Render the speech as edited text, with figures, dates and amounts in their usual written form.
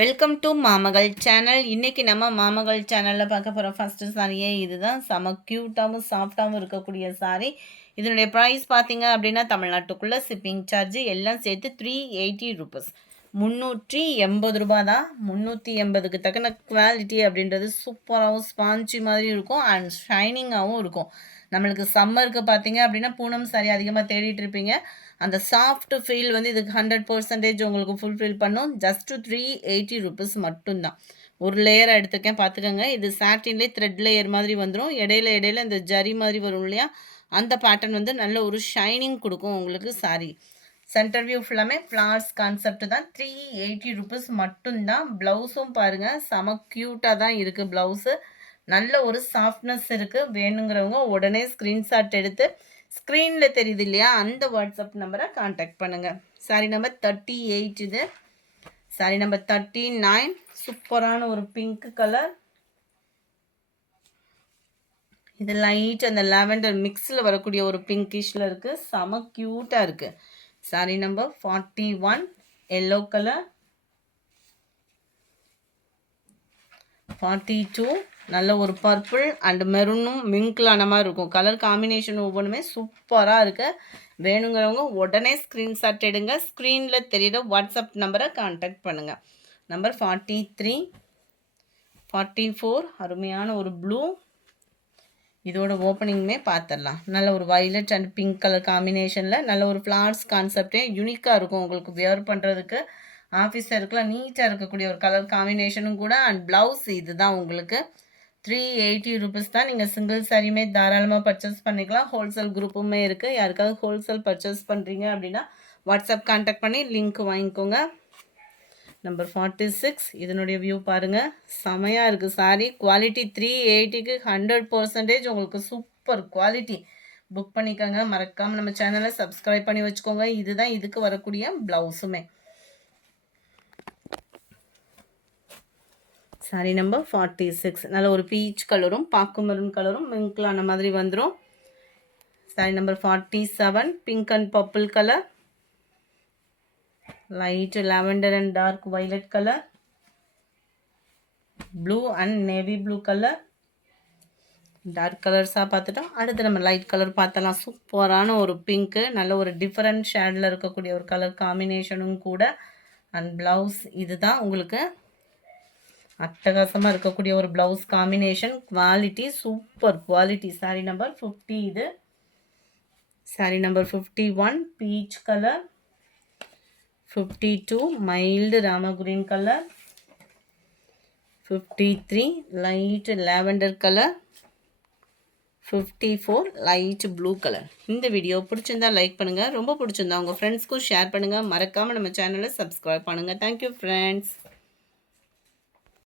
Welcome to மாமகள் channel. இன்றைக்கி நம்ம மாமகள் சேனலில் பார்க்க போகிற ஃபஸ்ட்டு சாரியே இதுதான். செம க்யூட்டாகவும் சாஃப்டாகவும் இருக்கக்கூடிய சாரீ. இதனுடைய ப்ரைஸ் பார்த்தீங்க அப்படின்னா தமிழ்நாட்டுக்குள்ளே ஷிப்பிங் சார்ஜ் எல்லாம் சேர்த்து 380 ரூபீஸ், 380 ரூபா தான். 380க்கு தக்கன குவாலிட்டி அப்படின்றது சூப்பராகவும் ஸ்பாஞ்சி மாதிரி இருக்கும் அண்ட் ஷைனிங்காகவும் இருக்கும். நம்மளுக்கு சம்மருக்கு பார்த்தீங்க அப்படின்னா பூனம் சாரி அதிகமாக தேடிட்டு இருப்பீங்க. அந்த சாஃப்ட் ஃபீல் வந்து இதுக்கு 100% உங்களுக்கு ஃபுல்ஃபில் பண்ணும். ஜஸ்ட்டு 380 ரூபீஸ் மட்டும்தான். ஒரு லேயர் எடுத்துக்கேன் பார்த்துக்கோங்க. இது சாட்டின்லேயே த்ரெட் லேயர் மாதிரி வந்துடும். இடையில இந்த ஜரி மாதிரி வரும் இல்லையா, அந்த பேட்டர்ன் வந்து நல்ல ஒரு ஷைனிங் கொடுக்கும் உங்களுக்கு சாரி. சென்டர் வியூ ஃபுல்லாமே ஃப்ளார்ஸ் கான்செப்ட் தான். 380 ரூபீஸ் மட்டும்தான். ப்ளவுஸும் பாருங்கள் செம க்யூட்டாக தான் இருக்குது. ப்ளவுஸு நல்ல ஒரு சாஃப்ட்னஸ் இருக்குது. வேணுங்கிறவங்க உடனே ஸ்க்ரீன்ஷாட் எடுத்து ஸ்க்ரீனில் தெரியுது இல்லையா, அந்த வாட்ஸ்அப் நம்பரை காண்டாக்ட் பண்ணுங்கள். சாரி நம்பர் 38 இது. சாரி நம்பர் 39 சூப்பரான ஒரு பிங்க் கலர். இது லைட் அந்த லாவெண்டர் மிக்ஸில் வரக்கூடிய ஒரு பிங்கிஷில் இருக்குது. செம க்யூட்டாக இருக்குது. Sorry number 41 yellow colour. 42 நல்ல ஒரு பர்பிள் அண்ட் மெரூனும் மிங்கிளான மாதிரி இருக்கும். கலர் காம்பினேஷன் ஒவ்வொன்றுமே சூப்பராக இருக்குது. வேணுங்கிறவங்க உடனே ஸ்க்ரீன்ஷாட் எடுங்க. ஸ்க்ரீனில் தெரியுற வாட்ஸ்அப் நம்பரை கான்டாக்ட் பண்ணுங்கள். நம்பர் 43 44 அருமையான ஒரு ப்ளூ. இதோட ஓப்பனிங்குமே பார்த்துடலாம். நல்ல ஒரு வைலட் அண்ட் பிங்க் கலர் காம்பினேஷனில் நல்ல ஒரு ஃப்ளார்ஸ் கான்செப்டே யூனிக்காக இருக்கும் உங்களுக்கு வியர் பண்ணுறதுக்கு. ஆஃபீஸருக்குலாம் நீட்டாக இருக்கக்கூடிய ஒரு கலர் காம்பினேஷனும் கூட. அண்ட் ப்ளவுஸ் இது தான் உங்களுக்கு 380 ரூபீஸ் தான். நீங்கள் சிங்கிள் சாரியுமே தாராளமாக பர்ச்சேஸ் பண்ணிக்கலாம். ஹோல்சேல் குரூப்புமே இருக்குது. யாருக்காவது ஹோல்சேல் பர்ச்சேஸ் பண்ணுறீங்க அப்படின்னா வாட்ஸ்அப் கான்டாக்ட் பண்ணி லிங்க் வாங்கிக்கோங்க. நம்பர் 46 இதனுடைய வியூ பாருங்கள், செமையாக இருக்குது சாரி. குவாலிட்டி 380க்கு 100% உங்களுக்கு சூப்பர் குவாலிட்டி. புக் பண்ணிக்கோங்க. மறக்காமல் நம்ம சேனலை சப்ஸ்கிரைப் பண்ணி வச்சுக்கோங்க. இதுதான் இதுக்கு வரக்கூடிய ப்ளவுஸுமே. சாரி நம்பர் 46 நல்ல ஒரு பீச் கலரும் பாக்கு மெரூன் கலரும் மிங்கிளான மாதிரி வந்துடும். Sari number 47 pink and purple colour, light lavender and dark violet colour, blue and navy blue colour. Dark கலர்ஸாக பார்த்துட்டோம். அடுத்து நம்ம லைட் கலர் பார்த்தலாம். சூப்பரான ஒரு பிங்க்கு, நல்ல ஒரு டிஃப்ரெண்ட் ஷேடில் இருக்கக்கூடிய ஒரு கலர் காம்பினேஷனும் கூட. அண்ட் ப்ளவுஸ் இதுதான் உங்களுக்கு. அட்டகாசமாக இருக்கக்கூடிய ஒரு blouse combination. Quality super quality. Sorry number 50 இது. Sorry number 51 peach colour, 52 mild Rama green colour, 53 light lavender colour, 54 light blue colour. இந்த வீடியோ பிடிச்சிருந்தா லைக் பண்ணுங்கள். ரொம்ப பிடிச்சிருந்தா உங்கள் ஃப்ரெண்ட்ஸ்க்கும் ஷேர் பண்ணுங்கள். மறக்காமல் நம்ம சேனலை சப்ஸ்கிரைப் பண்ணுங்கள். Thank you friends.